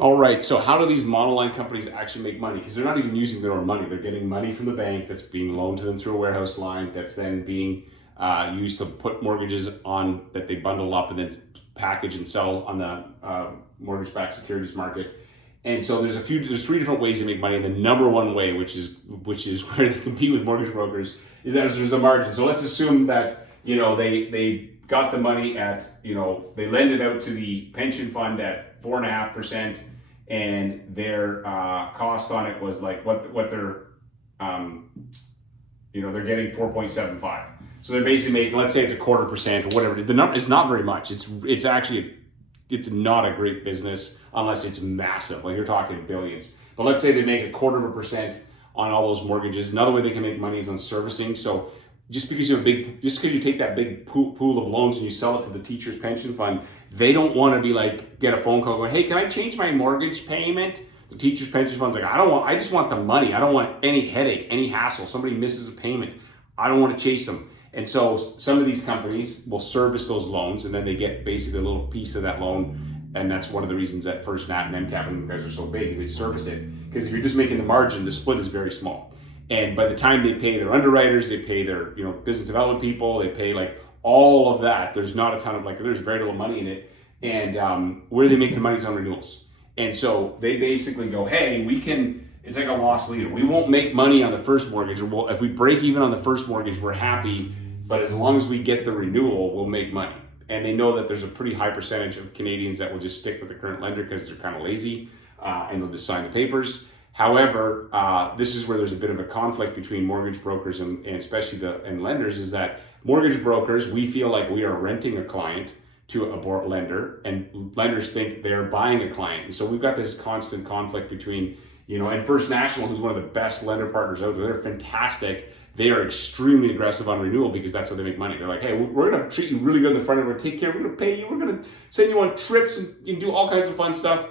All right, so how do these monoline companies actually make money? Because they're not even using their own money. They're getting money from the bank that's being loaned to them through a warehouse line that's then being used to put mortgages on that they bundle up and then package and sell on the mortgage-backed securities market. And so there's three different ways to make money. And the number one way, which is where they compete with mortgage brokers, is that there's a margin. So let's assume that they got the money at they lend it out to the pension fund at 4.5%, and their cost on it was like what they're they're getting 4.75. So they're basically making, let's say it's 0.25% or whatever. The number is not very much. It's actually it's not a great business unless it's massive. Like you're talking billions. But let's say they make 0.25% on all those mortgages. Another way they can make money is on servicing. So just because you take that big pool of loans and you sell it to the teacher's pension fund, they don't want to be like get a phone call going, hey, can I change my mortgage payment? The teacher's pension fund's like, I just want the money. I don't want any headache, any hassle. Somebody misses a payment, I don't want to chase them. And so some of these companies will service those loans, and then they get basically a little piece of that loan. And that's one of the reasons that First Nat and MCAP and guys are so big, is they service it. Because if you're just making the margin, the split is very small. And by the time they pay their underwriters, they pay their business development people, they pay like all of that. There's not a ton of there's very little money in it. And where they make the money is on renewals. And so they basically go, hey, it's like a loss leader. We won't make money on the first mortgage, or if we break even on the first mortgage, we're happy. But as long as we get the renewal, we'll make money. And they know that there's a pretty high percentage of Canadians that will just stick with the current lender because they're kind of lazy, and they'll just sign the papers. However, this is where there's a bit of a conflict between mortgage brokers and especially and lenders, is that mortgage brokers, we feel like we are renting a client to a lender, and lenders think they're buying a client. And so we've got this constant conflict between, and First National, who's one of the best lender partners out there, they're fantastic. They are extremely aggressive on renewal because that's how they make money. They're like, hey, we're going to treat you really good in the front end. We're going to take care. We're going to pay you. We're going to send you on trips and do all kinds of fun stuff.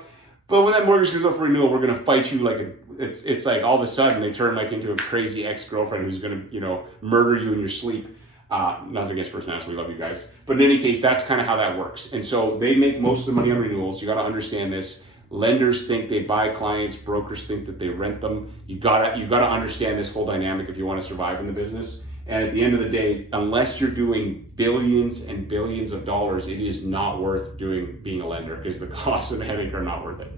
But when that mortgage goes up for renewal, we're going to fight you like it's like all of a sudden they turn like into a crazy ex-girlfriend who's going to murder you in your sleep. Nothing against First National, we love you guys. But in any case, that's kind of how that works. And so they make most of the money on renewals. You got to understand this. Lenders think they buy clients. Brokers think that they rent them. You gotta understand this whole dynamic if you want to survive in the business. And at the end of the day, unless you're doing billions and billions of dollars, it is not worth being a lender, because the costs and the headache are not worth it.